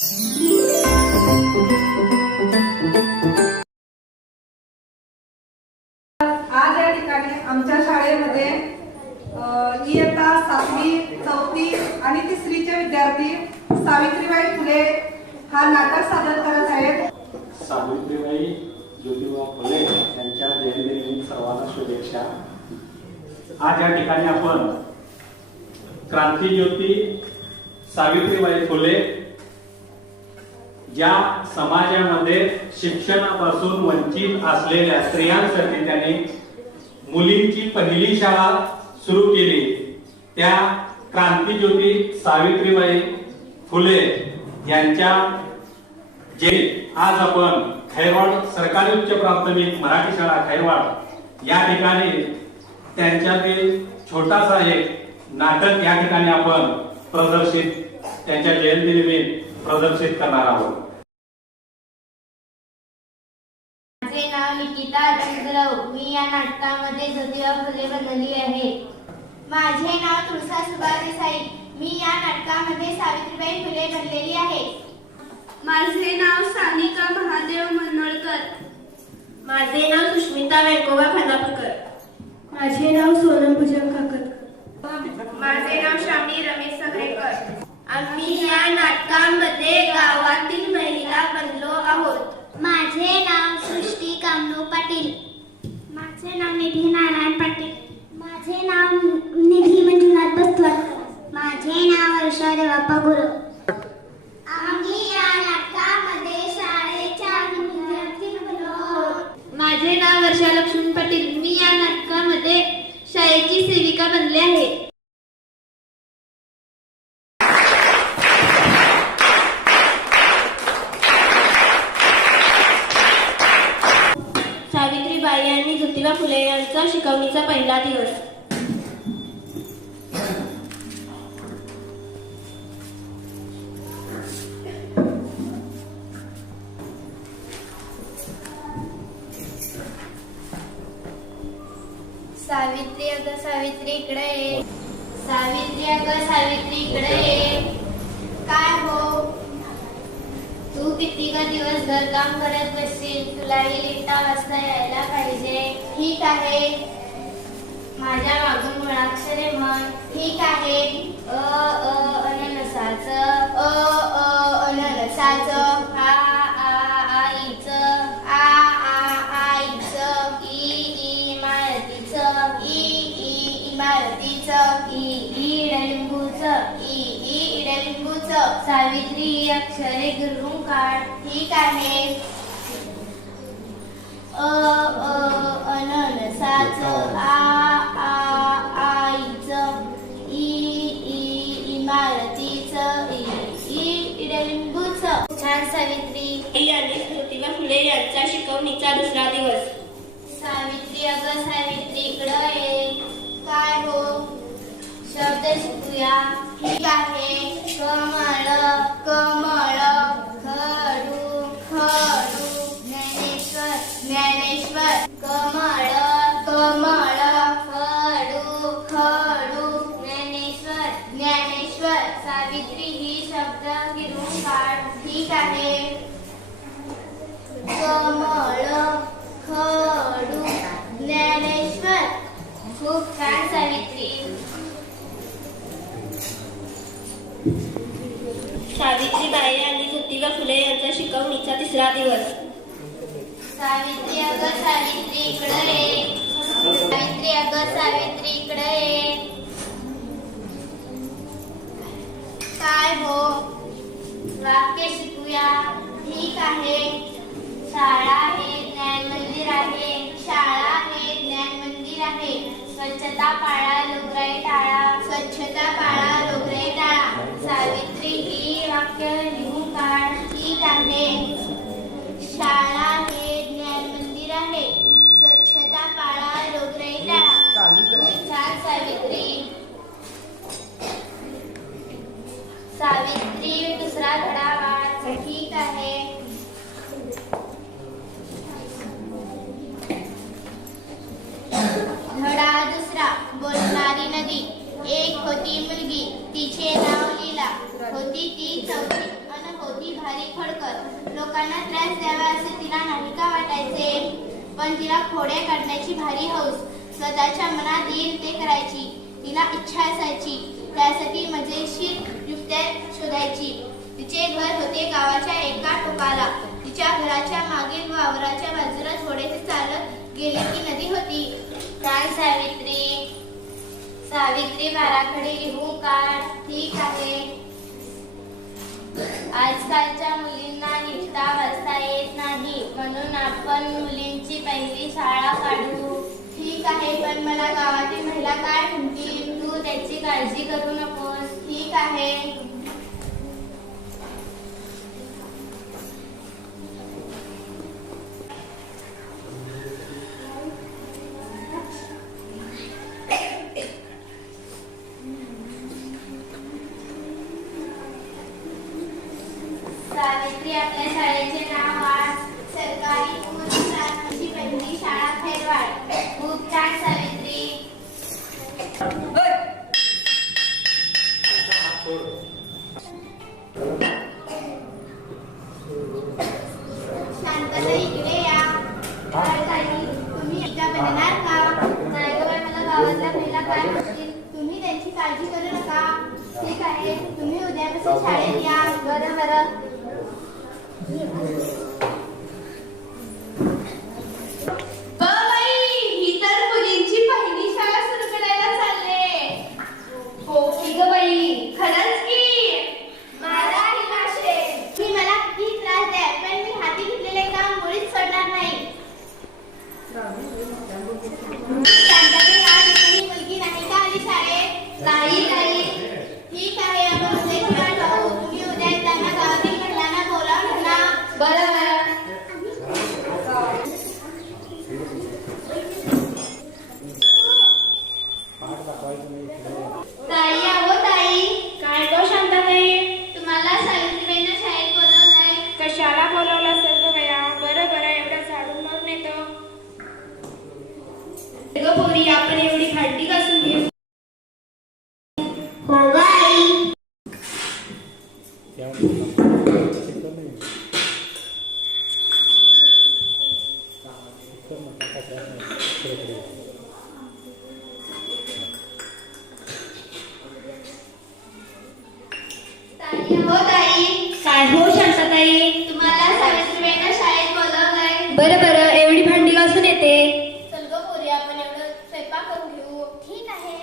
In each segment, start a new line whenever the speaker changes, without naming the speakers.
आज या ठिकाणी आमच्या शाळेमध्ये इयत्ता सातवी चौथी आणि तिसरीचे विद्यार्थी सावित्रीबाई फुले हा नाटक सादर करत आहेत.
सावित्रीबाई ज्योतिबा फुले यांच्या जयंतीनिमित्त सर्वांना शुभेच्छा. आज या ठिकाणी आपण क्रांती ज्योती सावित्रीबाई फुले ज्या समाजामध्ये शिक्षणापासून वंचित असलेल्या स्त्रियांसाठी त्यांनी मुलींची पहिली शाळा सुरू केली. त्या क्रांतीज्योती सावित्रीबाई फुले यांच्या जे आज आपण खैरवाड सरकारी उच्च प्राथमिक मराठी शाळा खैरवाड या ठिकाणी त्यांच्यातील छोटासा एक नाटक या ठिकाणी आपण प्रदर्शित त्यांच्या जयंतीनिमित्त प्रदर्शित करणार आहोत.
माझे नाव निकिता रंगराव. मी या नाटकामध्ये ज्योतिबा फुले बनवली आहे. माझे नाव तुळसा सुभाष देसाई मी या नाटकामध्ये सावित्रीबाई फुले बनलेली आहे.
माझे नाव सानिका महादेव मनोळकर
माझे नाव सुष्मिता वैकोबा खानापूरकर.
माझे नाव सोनम पूजन काकत.
माझे नाव आम्ही या नाटकामध्ये गावातील महिला बनलो आहोत. माझे नाव सृष्टी कामनू पाटील. माझे नाव निधी नारायण पाटील. माझे नाव निधी मंजुनाथ बस्तवार माझे नाव वर्षा देवाप्पा गुरु. आम्ही या नाटकामध्ये शाळेच्या विद्यार्थी बनलो आहोत.
माझे नाव वर्षा लक्ष्मण पाटील. मी या नाटकामध्ये शाळेची सेविका बनले आहे सावित्रीबाई आणि ज्योतिबा फुले यांचा शिकवणीचा पहिला दिवस.
सावित्री अगं सावित्री इकडे ये. सावित्री अगं सावित्री इकडे ये. काय हो? तू किती का दिवस घरकाम करत बसशील? तुलाही लिहिता वाचता यायला पाहिजे. ठीक आहे. माझ्या मागून मुळाक्षरे म्हण. ठीक आहे. अ अ अननसाचं. अ अ अननसाचं. आ आ आईचं. आ आ आईचं. ई ई इमारतीचं. ई ई इमारतीचं. ई ई इडलिंबूचं. ई ई इडलिंबूचं. सावित्री अक्षरे गिरवून काढ. ठीक आहे. अ अ अननसाचं आ आ आईचं ई ई इमारतीचं ई ई इडलिंबूचं छान सावित्री
आणि ज्योतिबा फुले यांचा शिकवणीचा दुसरा दिवस
सावित्री अगं सावित्री इकडं ये काय हो शब्द शिकूया ठीक आहे कमळ कमळ कमळ खडू ज्ञानेश्वर. खूप छान सावित्री.
सावित्रीबाई आणि ज्योतिबा फुले यांचा शिकवणीचा तिसरा दिवस.
सावित्री अगं सावित्री इकडे ये. सावित्री अगं सावित्री इकडे ये. काय हो वाक्य शिकूया. ठीक आहे. शाळा आहे ज्ञान मंदिर आहे. शाळा आहे ज्ञान मंदिर आहे. स्वच्छता पाळा लुगराई टाळा. पण तिला खोड्या काढण्याची भारी हौस स्वतःच्या मनात येईल ते करायची. तिला इच्छा असायची. त्यासाठी म्हणजे मजेशीर युक्त्या शोधायची. तिचे घर होते गावाच्या एका टोकाला. तिच्या घराच्या मागील वावराच्या बाजूला थोडेसे चालत गेले की नदी होती. काय सावित्री? सावित्री बाराखडे लिहून काढ. ठीक आहे. आजकालच्या मुलींना निष्ठा वाचता येत नाही. म्हणून आपण मुलींची पहिली शाळा काढू. ठीक आहे पण मला गावातील महिला काय म्हणतील? तू त्याची काळजी करू नकोस. ठीक आहे. आपल्या शाळेचे नाव आज सरकारी पहिली शाळा खैरवाड खूप छान सावित्री. इकडे या. तुम्ही बनणार का? मला काय तुम्ही त्यांची काळजी करू नका. ठीक आहे तुम्ही उद्यापासून शाळेत या. बरं बरं.
Yeah. हो
ताई.
काय?
हो
शांताताई.
तुम्हाला सावित्रीबाईंना शाळेत बोलवलंय.
बरं बरं. एवढी भांडी घासून येते
चल गं पोरी आपण एवढं स्वयंपाक करून घेऊ ठीक आहे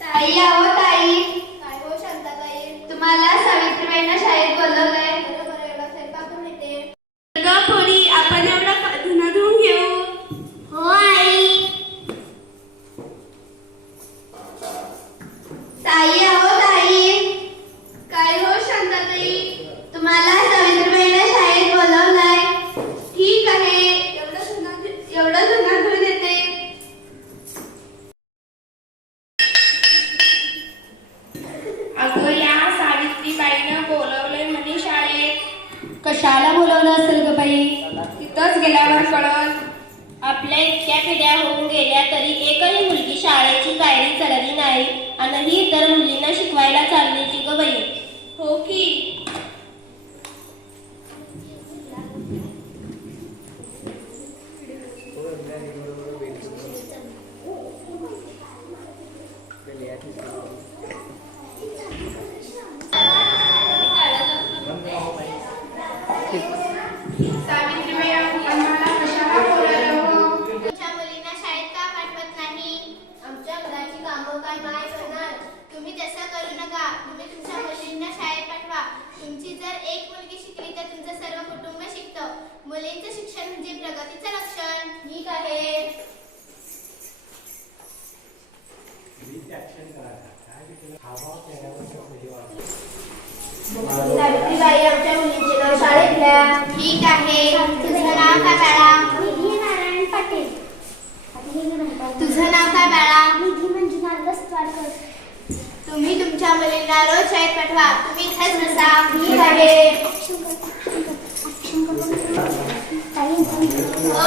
ताई आहो ताई काय हो शांताताई तुम्हाला सावित्रीबाईंना शाळेत बोलवलंय बरं बरं एवढं स्वयंपाक करून येते
ग पोरी आपण एवढा धुणं धुवून घेऊ
हो आई ताई आहो ताई काय हो शांताताई तुम्हाला सावित्रीबाईंना शाळेत बोलवलंय ठीक आहे एवढं धुणं एवढं धुणं धुवून येते
अगं या सावित्रीबाईनं बोलवलंय म्हणे शाळेत कशाला बोलवलं असेल ग बाई तिथंच गेल्यावर कळत आपल्या इतक्या पिढ्या होऊन गेल्या तरी एकही मुलगी शाळेची पायरी चढली नाही. आणि ही इतर मुलींना शिकवायला चालली की ग बाई. हो की सावित्रीबाई आम्हाला कशाला बोलायला हो
तुमच्या मुलींना शाळेत का पाठवत नाही आमच्या घराची कामं काय माय करणार तुम्ही तसं करू नका तुम्ही तुमच्या मुलींना शाळेत पाठवा तुमची जर एक मुलगी शिकली तर तुमचं सर्व कुटुंब शिकतं मुलींचं शिक्षण म्हणजे प्रगतीचं लक्षण ठीक आहे सावित्रीबाई आमच्या मुलींचे नाव शाळेत घ्या ठीक आहे तुझं नाव काय बाळा?
निधी नारायण पाटील.
तुझं नाव काय बाळा?
निधी मंजुनाथ दस्तवाडकर
तुम्ही तुमच्या मुलींना रोज शाळेत पाठवा. तुम्ही इथेच बसा. ठीक आहे ओ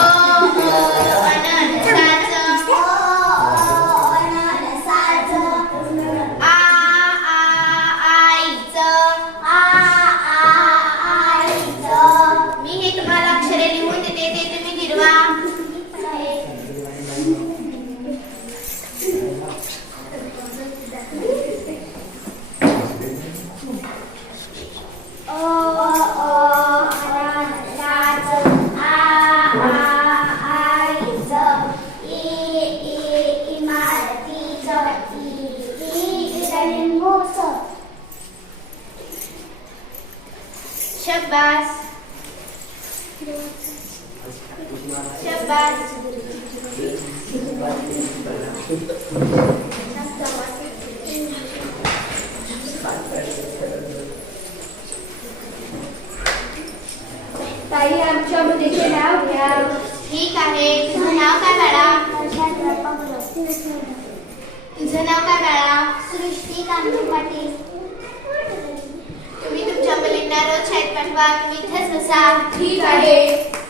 शब्बास शब्बास
ताई आमच्या मुलीचे नाव घ्या
ठीक आहे तुझं नाव काय बाळा
हर्षाद्रप्पा गुरव
तुझं नाव काय बाळा
सृष्टी कांदू पाटील
तुम्ही तुमच्या मुलींना रोज शाळेत पाठवा तुम्ही इथेच
ठीक आहे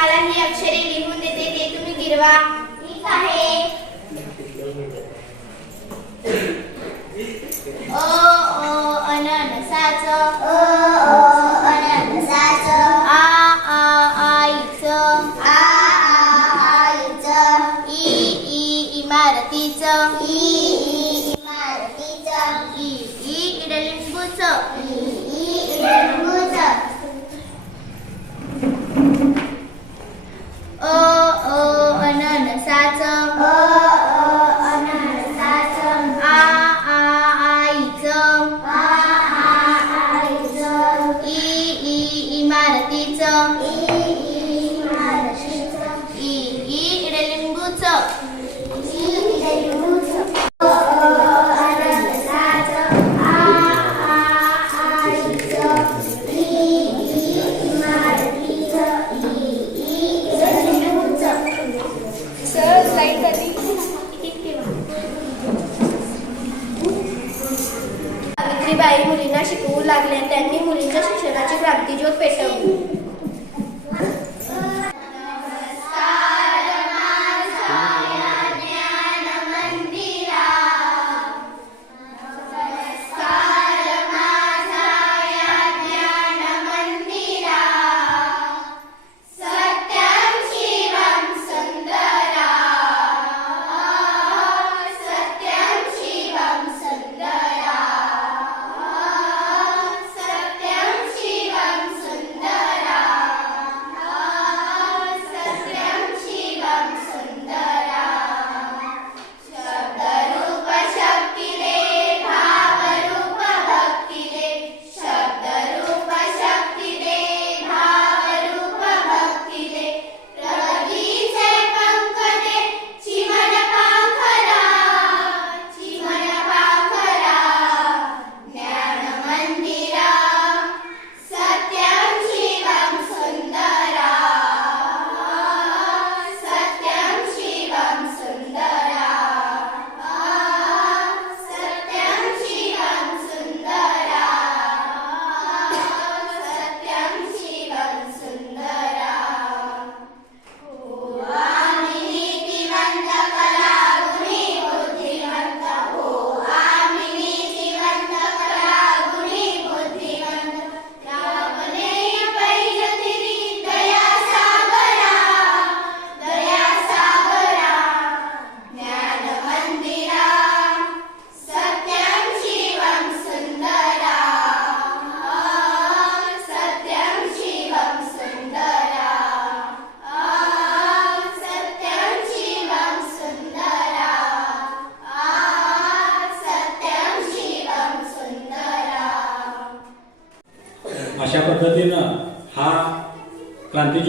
मी तुम्हाला ही अक्षरे लिहून देते ते तुम्ही गिरवा. ठीक आहे. ओ ओ अननसाचं. ओ ओ अननसाचं. आ आ आईचं. आ आ आईचं. ई ई इमारतीचं. ई ई इमारतीचं. ई ई इडलिंबूचं. ई ई इडलिंबूचं.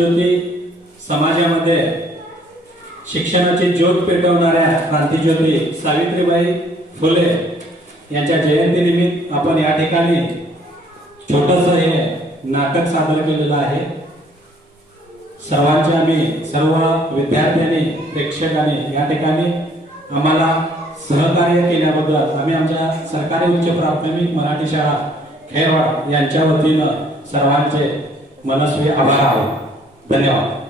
क्रांतिज्योती
समाजामध्ये शिक्षणाची ज्योत पेटवणाऱ्या क्रांतिज्योती सावित्रीबाई फुले यांच्या जयंतीनिमित्त आपण या ठिकाणी छोटस हे नाटक सादर केलेलं आहे. सर्वांचे आम्ही सर्व विद्यार्थ्यांनी प्रेक्षकांनी या ठिकाणी आम्हाला सहकार्य केल्याबद्दल आम्ही आमच्या सरकारी उच्च प्राथमिक मराठी शाळा खेरवाड यांच्या वतीनं सर्वांचे मनस्वी आभार आहोत. 没有。